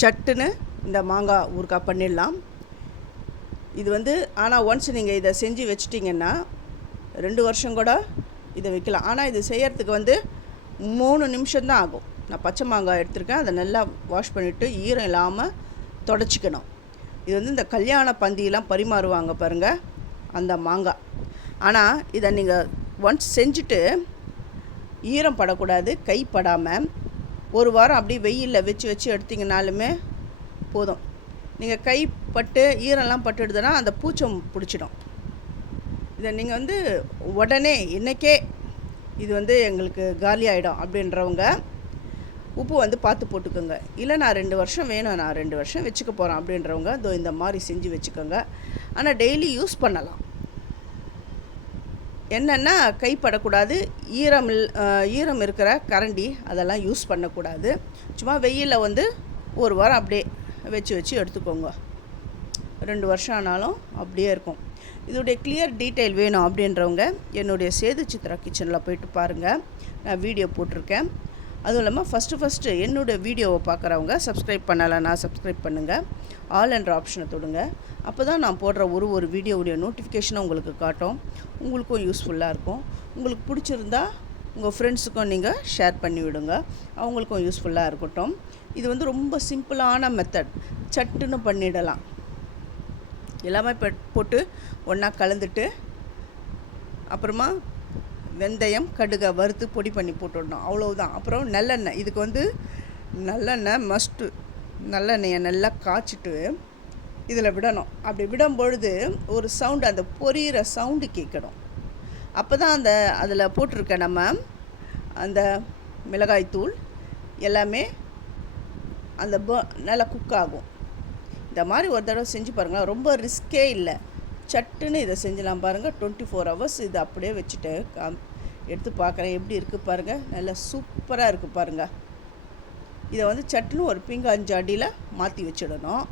சட்டுன்னு இந்த மாங்காய் ஊறுகாய் பண்ணிடலாம். இது வந்து ஆனால் ஒன்ஸ் நீங்கள் இதை செஞ்சு வச்சிட்டிங்கன்னா 2 வருஷம் கூட இதை வைக்கலாம். ஆனால் இது செய்யறதுக்கு வந்து 3 நிமிஷம்தான் ஆகும். நான் பச்சை மாங்காய் எடுத்திருக்கேன், அதை நல்லா வாஷ் பண்ணிவிட்டு ஈரம் இல்லாமல் தொடச்சிக்கணும். இது வந்து இந்த கல்யாண பந்தியெலாம் பரிமாறுவாங்க பாருங்கள், அந்த மாங்காய். ஆனால் இதை நீங்கள் ஒன்ஸ் செஞ்சுட்டு ஈரம் படக்கூடாது, கை படாமல் 1 வாரம் அப்படியே வெயிலில் வச்சு எடுத்திங்கனாலுமே போதும். நீங்கள் கை பட்டு ஈரம்லாம் பட்டுடுதுன்னா அந்த பூச்சம் பிடிச்சிடும். இதை நீங்கள் வந்து உடனே இன்றைக்கே இது வந்து எங்களுக்கு காலி ஆகிடும் அப்படின்றவங்க உப்பு வந்து பார்த்து போட்டுக்கோங்க. இல்லை நான் 2 வருஷம் வேணும், நான் 2 வருஷம் வச்சுக்க போகிறேன் அப்படின்றவங்க இதோ இந்த மாதிரி செஞ்சு வச்சுக்கோங்க. ஆனால் டெய்லி யூஸ் பண்ணலாம். என்னென்னா கைப்படக்கூடாது, ஈரம் இருக்கிற கரண்டி அதெல்லாம் யூஸ் பண்ணக்கூடாது. சும்மா வெயிலில் வந்து 1 வாரம் அப்படியே வச்சு எடுத்துக்கோங்க. 2 வருஷம் ஆனாலும் அப்படியே இருக்கும். இதோடைய கிளியர் டீட்டெயில் வேணும் அப்படின்றவங்க என்னுடைய சேது சித்ரா கிச்சனில் போய்ட்டு பாருங்கள், நான் வீடியோ போட்டிருக்கேன். அதுவும் இல்லாமல் ஃபஸ்ட்டு என்னோடய வீடியோவை பார்க்குறவங்க சப்ஸ்கிரைப் பண்ணலைன்னா சப்ஸ்கிரைப் பண்ணுங்கள், ஆல் என்ற ஆப்ஷனை தொடுங்க. அப்போ தான் நான் போடுற ஒரு வீடியோவுடைய நோட்டிஃபிகேஷனை உங்களுக்கு காட்டும். உங்களுக்கும் யூஸ்ஃபுல்லாக இருக்கும். உங்களுக்கு பிடிச்சிருந்தா உங்கள் ஃப்ரெண்ட்ஸுக்கும் நீங்கள் ஷேர் பண்ணி விடுங்க, அவங்களுக்கும் யூஸ்ஃபுல்லாக இருக்கட்டும். இது வந்து ரொம்ப சிம்பிளான மெத்தட், சட்டுன்னு பண்ணிடலாம். எல்லாமே போட்டு ஒன்றா கலந்துட்டு அப்புறமா வெந்தயம் கடுகை வறுத்து பொடி பண்ணி போட்டுடணும், அவ்வளவுதான். அப்புறம் நல்லெண்ணெய், இதுக்கு வந்து நல்லெண்ணெய் மஸ்ட்டு. நல்லெண்ணெயை நல்லா காய்ச்சிட்டு இதில் விடணும். அப்படி விடும்பொழுது ஒரு சவுண்டு, அந்த பொரியிற சவுண்டு கேட்கணும். அப்போ தான் அதில் போட்டிருக்க நம்ம அந்த மிளகாய்த்தூள் எல்லாமே அந்த நல்லா குக் ஆகும். இந்த மாதிரி ஒரு தடவை செஞ்சு பாருங்கள், ரொம்ப ரிஸ்கே இல்லை. சட்டுன்னு இதை செஞ்சலாம் பாருங்கள். 24 hours இது அப்படியே வச்சுட்டு எடுத்து பார்க்குறேன் எப்படி இருக்குது பாருங்கள். நல்லா சூப்பராக இருக்குது பாருங்கள். இதை வந்து சட்டுன்னு ஒரு பீங்கான் ஜாடியில் மாற்றி வச்சிடணும்.